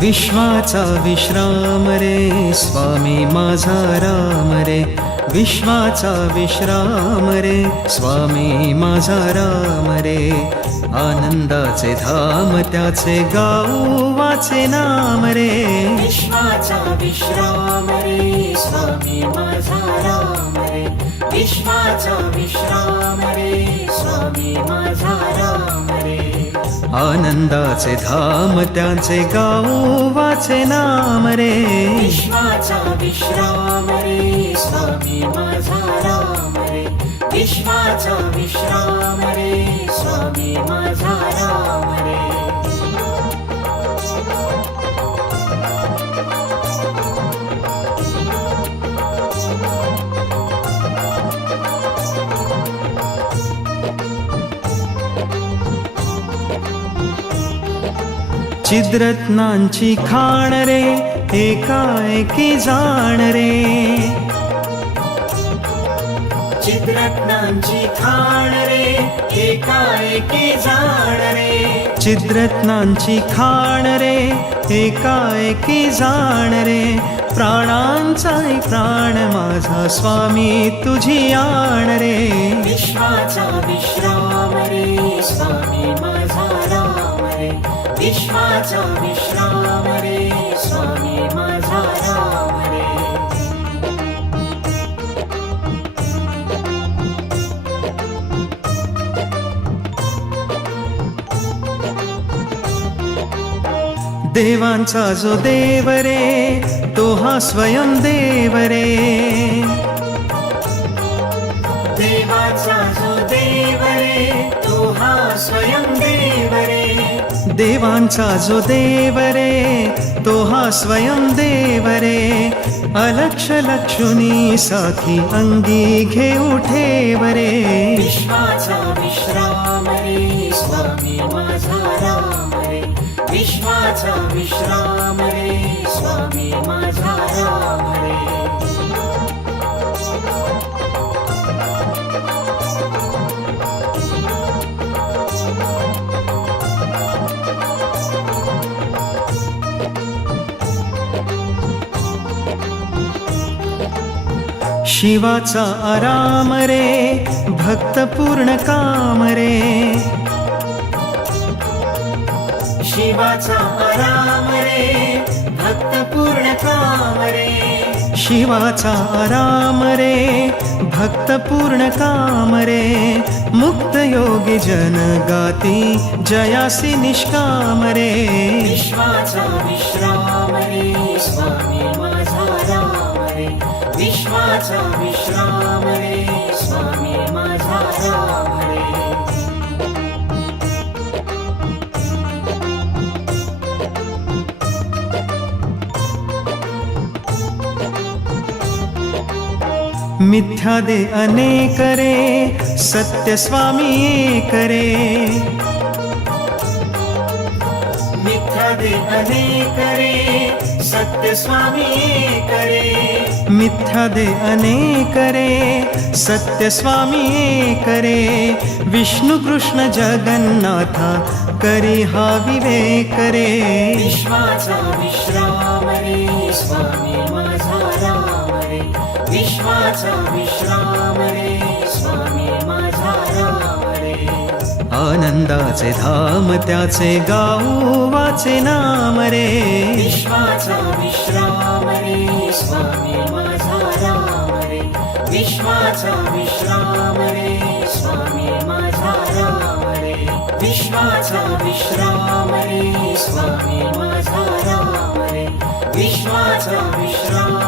विश्वाचा विश्राम रे स्वामी माझा राम रे, विश्वाचा विश्राम रे स्वामी माझा राम रे. आनंदाचे धाम त्याचे गाऊ वाचे नाम रे. विश्वाचा विश्राम रे स्वामी माझा राम रे, विश्वाचा विश्राम रे स्वामी माझा राम रे. आनंदाचे धाम त्याचे गाऊ वाचे नाम रे. विश्वाचा विश्राम रे स्वामी माझा राम रे, विश्वाचा विश्राम रे स्वामी माझा राम रे. चिद्रत्नांची खाण रे एकाएकी जाण रे. चिद्रत्नांची खाण रे एकाएकी जाण रे. चिद्रत्नांची खाण रे एकाएकी जाण रे. प्राणांचा प्राण माझा स्वामी तुझी आण रे. विश्वाचा विश्राम रे स्वामी माझा राम रे, विश्वाचा विश्राम रे स्वामी माझा राम रे. देवांचा जो देव रे तो हा स्वयं देव रे. देवाचा जो देव रे तो हा स्वयं देव रे. देवांचा जो देव रे तो हा स्वयं देव रे. अलक्ष लक्षुनी साखी अंगी घेऊ ठेव रे. विश्वाचा विश्राम रे स्वामी माझा राम रे, विश्वाचा विश्राम रे स्वामी माझा राम रे. शिवाचा आराम रे भक्त पूर्ण काम रे. शिवाचा आराम रे भक्त पूर्ण काम रे. शिवाचा आराम रे भक्त पूर्ण काम रे. मुक्त योगी जन गाती जयासी निष्काम रे. विश्वाचा विश्राम रे स्वामी माझा राम रे, विश्वाचा विश्राम रे स्वामी माझा राम रे. मिथ्या दे अनेक रे सत्य स्वामी एक रे. मिथ्या दे अनेक रे सत्य स्वामी एक रे. मिथ्या दे अनेक रे सत्य स्वामी एक रे. विष्णु कृष्ण जगन्नाथा करी हा विवेक रे. विश्वाचा विश्राम रे स्वामी माझा राम रे, विश्वाचा विश्राम रे स्वामी माझा राम रे. आनंदाचे धाम त्याचे गाऊ वाचे नाम रे. विश्वाचा विश्राम रे स्वामी माझा राम रे, विश्वाचा विश्राम रे स्वामी माझा राम रे. विश्वाचा विश्राम रे स्वामी माझा राम रे, विश्वाचा विश्राम